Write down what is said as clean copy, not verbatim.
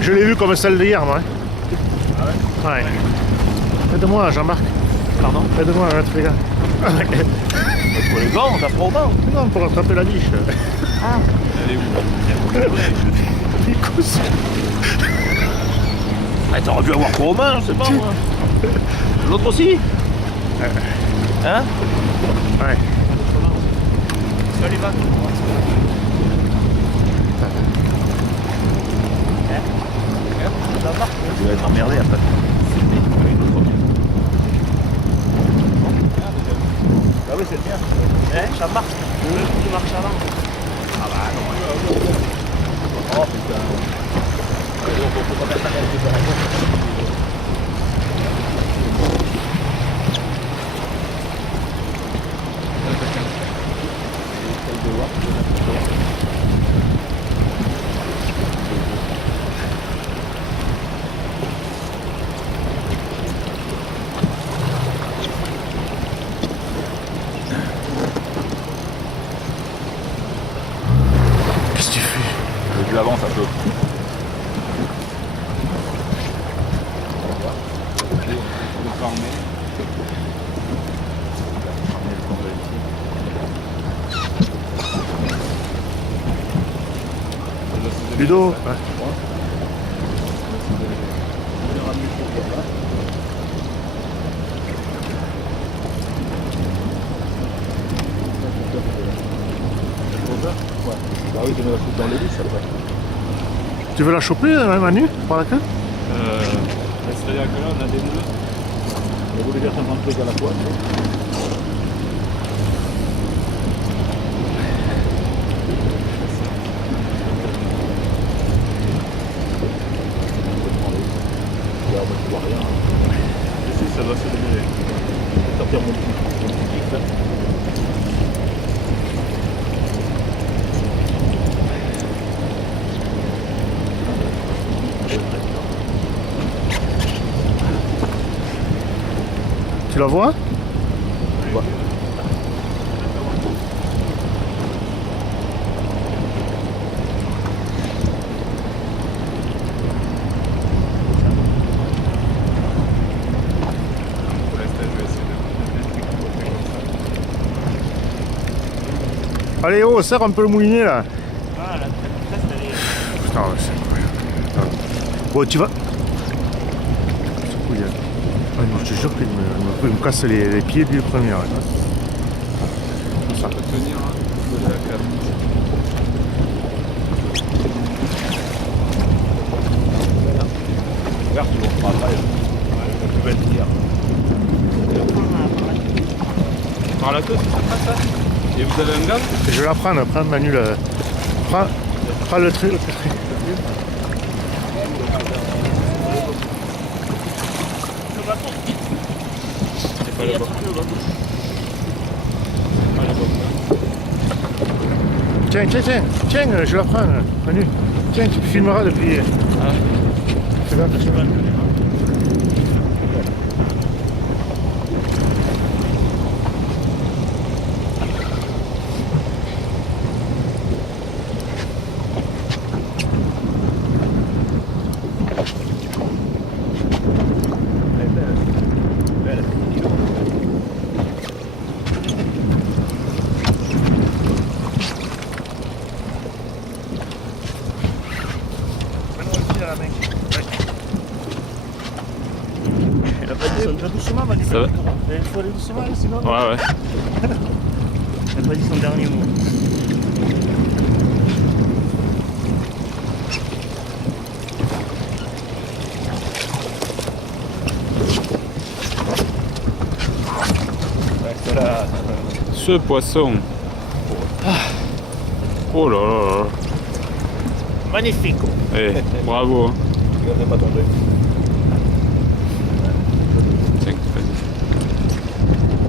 Je l'ai vu comme celle d'hier, moi. Ah ouais? Ouais. Aide-moi, Jean-Marc. Pardon? Aide-moi à mettre les gars. Pour les gants, on t'apprend aux gants. Non, pour attraper la niche. Ah. Elle est où? Écoute. Ah, t'aurais dû avoir quoi aux mains, je sais pas moi. L'autre aussi? Hein? Ouais. Salut, va. Tu vas être emmerdé après. Ah oui, c'est le mien. Ça marche. Tu marches avant. Ah bah non. Oh putain. Allez, on peut pas mettre la tête dans la boîte. Qu'est-ce que tu fais? Tu avances un peu. Ludo. Ouais. Ah oui, tu me la foutre dans les lisses après. Tu veux la choper, Manu, par la queue? C'est-à-dire que là, on a des nœuds. On voulait dire 50 trucs à la fois. Tu vois rien. Ici, ça doit se lever. Sortir mon petit kick là. Tu la vois? Ouais. Pour l'instant, je vais essayer de mettre un truc comme ça. Allez, oh, serre un peu le moulinet là. Ah, la tresse, elle est. Putain, c'est incroyable. Bon, tu vas. C'est couille, hein. Ah, non, je te jure qu'il me casse les pieds dès le premier. Ouais. Ça peut tenir, hein. De la cave. Regarde, tu vois, après, tu vas être hier. Par la queue, c'est ça, ça? Et vous avez un gant? Je vais la prendre, prends Manu le. Prends le truc. C'est pas le bas. Pas le bas. Tiens, je la prends, Manu. Tiens, tu filmeras depuis. Ah. C'est là, Je sais pas le caméra. Doucement, Manu. Ça va? Il faut aller doucement, sinon. Ouais, ouais. Elle n'a pas dit son dernier mot. Ce poisson. Oh là là là. Magnifique. Eh, bravo. Tu ne pas tomber.